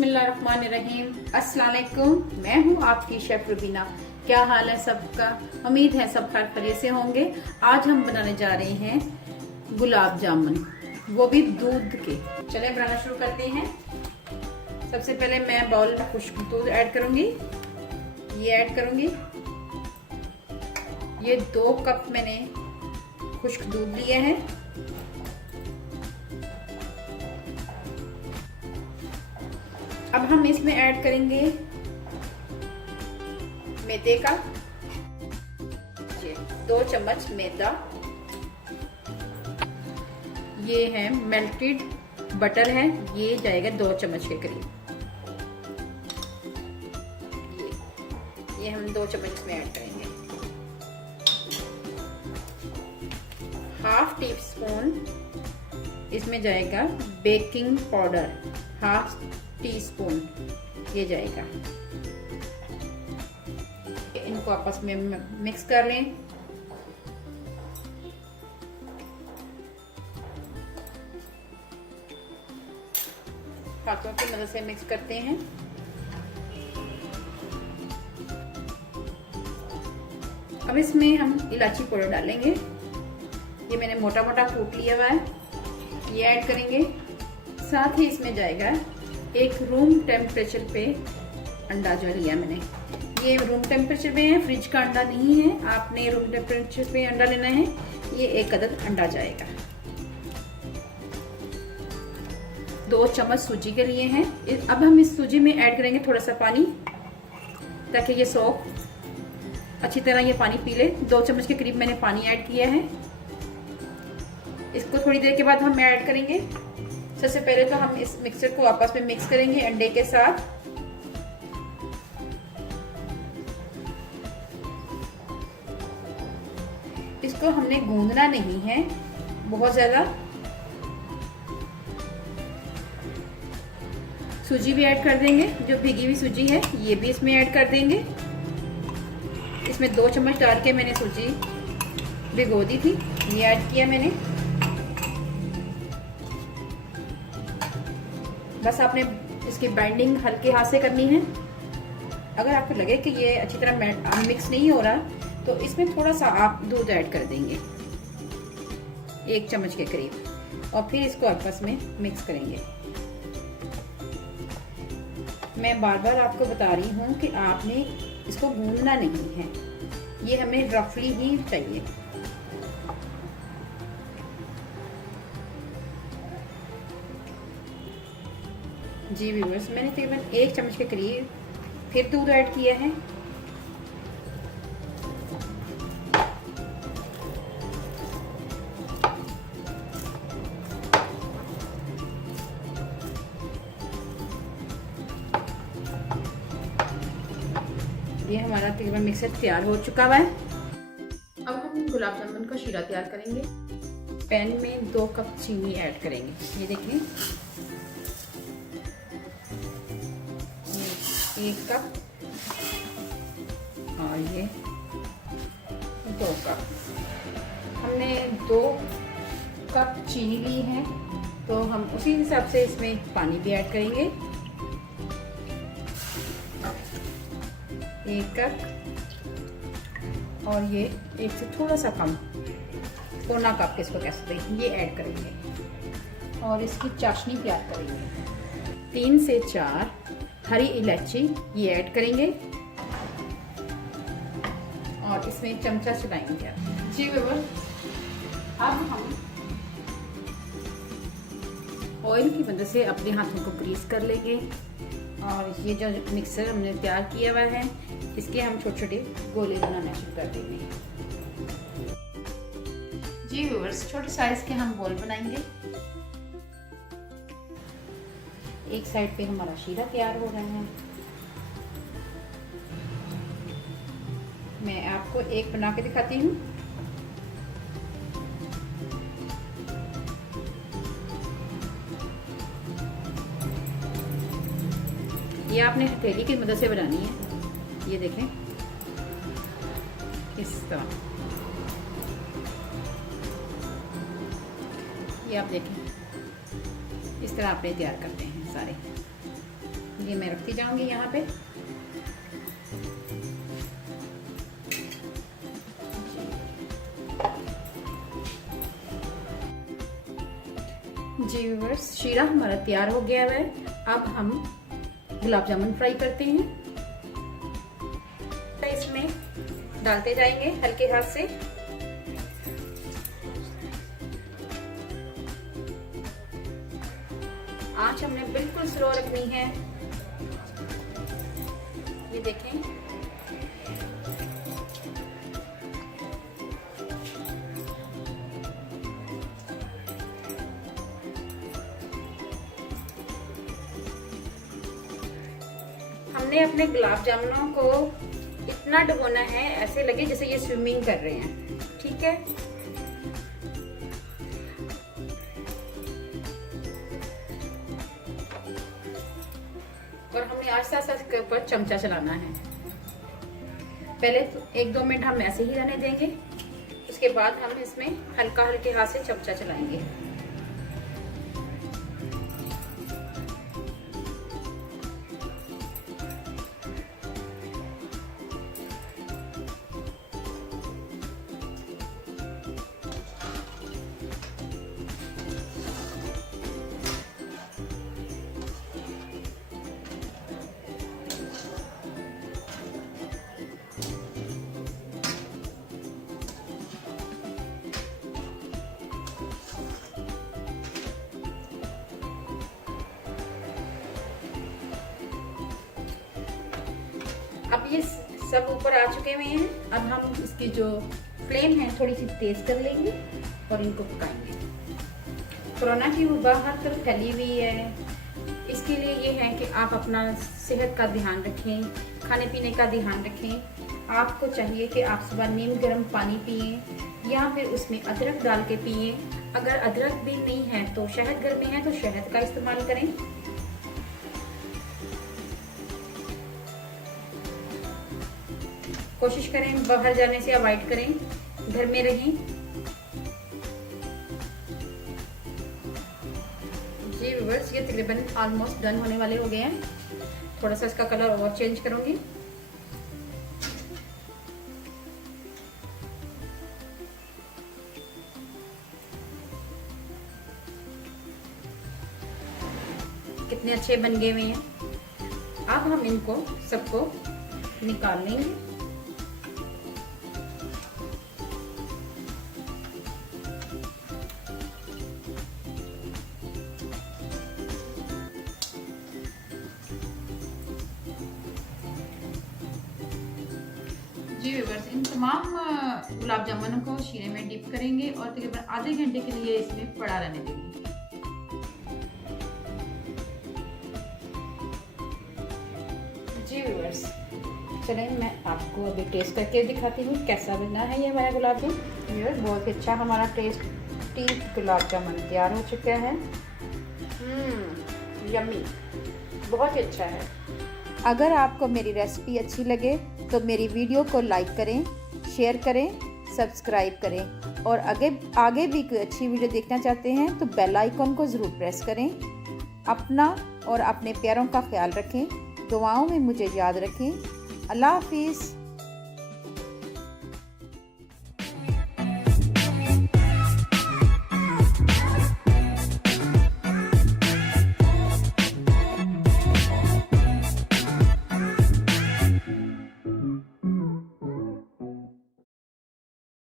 बिस्मिल्लाहिर्रहमानिर्रहीम। अस्सलाम वालेकुम। मैं हूँ आपकी शेफ रुबीना। क्या हाल है सबका? उम्मीद है सब खैर खैरियत से होंगे। आज हम बनाने जा रहे हैं गुलाब जामुन, वो भी दूध के। चलें बनाना शुरू करते हैं। सबसे पहले मैं बाउल में खुश्क दूध ऐड करूंगी। ये ऐड करूंगी। ये 2 कप मैंने खुश्क दूध लिया है। अब हम इसमें ऐड करेंगे मैदे का 2 चम्मच मैदा। ये है मेल्टेड बटर है, ये जाएगा 2 चम्मच के करीब। ये हम 2 चम्मच इसमें ऐड करेंगे। हाफ टी स्पून इसमें जाएगा बेकिंग पाउडर, हाफ टीस्पून ये जाएगा। इनको आपस में मिक्स कर लें। हाथों की मदद से मिक्स करते हैं। अब इसमें हम इलायची पाउडर डालेंगे। ये मैंने मोटा मोटा कूट लिया हुआ है, ये ऐड करेंगे। साथ ही इसमें जाएगा एक रूम टेम्परेचर पे अंडा जो लिया मैंने, ये रूम टेम्परेचर पे है, फ्रिज का अंडा नहीं है। आपने रूम टेम्परेचर पे अंडा लेना है। ये 1 अदद अंडा जाएगा। 2 चम्मच सूजी के लिए हैं। अब हम इस सूजी में ऐड करेंगे थोड़ा सा पानी, ताकि ये सोख अच्छी तरह ये पानी पी ले। 2 चम्मच के करीब मैंने पानी ऐड किया है। इसको थोड़ी देर के बाद हम ऐड करेंगे। सबसे पहले तो हम इस मिक्सचर को आपस में मिक्स करेंगे अंडे के साथ। इसको हमने गूंदना नहीं है बहुत ज्यादा। सूजी भी ऐड कर देंगे, जो भिगी हुई सूजी है ये भी इसमें ऐड कर देंगे। इसमें 2 चम्मच डाल के मैंने सूजी भिगो दी थी, ये ऐड किया मैंने। बस आपने इसकी बाइंडिंग हल्के हाथ से करनी है। अगर आपको लगे कि ये अच्छी तरह मिक्स नहीं हो रहा, तो इसमें थोड़ा सा आप दूध ऐड कर देंगे, 1 चम्मच के करीब, और फिर इसको आपस में मिक्स करेंगे। मैं बार बार आपको बता रही हूँ कि आपने इसको गूंदना नहीं है, ये हमें रफली ही चाहिए। जी व्यूअर्स, मैंने तकरीबन 1 चम्मच के करीब फिर दूध ऐड किया है। ये हमारा तकरीबन मिक्सर तैयार हो चुका हुआ है। अब हम गुलाब जामुन का शीरा तैयार करेंगे। पैन में 2 कप चीनी ऐड करेंगे। ये देखें, 1 कप और ये 2 कप। हमने 2 कप चीनी ली है, तो हम उसी हिसाब से इसमें पानी भी ऐड करेंगे। 1 कप और ये 1 से थोड़ा सा कम, पौना कप इसको कह सकते हैं, ये ऐड करेंगे। और इसकी चाशनी तैयार करेंगे। 3 से 4 हरी इलायची ये ऐड करेंगे और इसमें चमचा चलाएंगे। जी व्यूअर्स, अब हम ऑयल की मदद से अपने हाथों को ग्रीस कर लेंगे। और ये जो मिक्सर हमने तैयार किया हुआ है, इसके हम छोटे छोटे गोले बनाना शुरू कर देंगे। जी व्यूअर्स, छोटे साइज के हम बॉल बनाएंगे। एक साइड पे हमारा शीरा तैयार हो रहा है। मैं आपको एक बना के दिखाती हूँ। ये आपने हथेली की मदद से बनानी है। ये देखें इस तरह, ये आप देखें इस तरह आपने तैयार करते हैं सारे। ये मैं रखती जाऊंगी यहाँ पे। जी व्यूअर्स, शीरा हमारा तैयार हो गया है। अब हम गुलाब जामुन फ्राई करते हैं। तो इसमें डालते जाएंगे हल्के हाथ से। आंच हमने बिल्कुल स्लो रखनी है। ये देखें, हमने अपने गुलाब जामुनों को इतना डुबोना है ऐसे लगे जैसे ये स्विमिंग कर रहे हैं, ठीक है। और हमने आस्ते आस्ते इसके ऊपर चमचा चलाना है। पहले तो 1-2 मिनट हम ऐसे ही रहने देंगे, उसके बाद हम इसमें हल्का हल्के हाथ से चमचा चलाएंगे। अब ये सब ऊपर आ चुके हुए हैं। अब हम इसकी जो फ्लेम है थोड़ी सी तेज कर लेंगे और इनको पकाएंगे। कोरोना की वबा हर तरफ फैली हुई है, इसके लिए ये है कि आप अपना सेहत का ध्यान रखें, खाने पीने का ध्यान रखें। आपको चाहिए कि आप सुबह नीम गर्म पानी पिए या फिर उसमें अदरक डाल के पिए। अगर अदरक भी नहीं है तो शहद घर में है तो शहद का इस्तेमाल करें। कोशिश करें बाहर जाने से अवॉइड करें, घर में रहें। जी व्यूअर्स, ये तकरीबन ऑलमोस्ट डन होने वाले हो गए हैं। थोड़ा सा इसका कलर और चेंज करूंगी। कितने अच्छे बन गए हुए हैं। अब हम इनको सबको निकाल लेंगे। जी व्यूअर्स, इन तमाम गुलाब जामुनों को शीरे में डिप करेंगे और तकरीबन आधे घंटे के लिए इसमें पड़ा रहने देंगे। जी व्यूअर्स, चलें मैं आपको अभी टेस्ट करके दिखाती हूँ कैसा बना है ये हमारा गुलाब जामुन। व्यूअर्स, बहुत ही अच्छा हमारा टेस्टी गुलाब जामुन तैयार हो चुका है। यम्मी, बहुत ही अच्छा है। अगर आपको मेरी रेसिपी अच्छी लगे तो मेरी वीडियो को लाइक करें, शेयर करें, सब्सक्राइब करें और आगे भी कोई अच्छी वीडियो देखना चाहते हैं तो बेल आइकॉन को ज़रूर प्रेस करें। अपना और अपने प्यारों का ख्याल रखें, दुआओं में मुझे याद रखें। अल्लाह हाफिज़।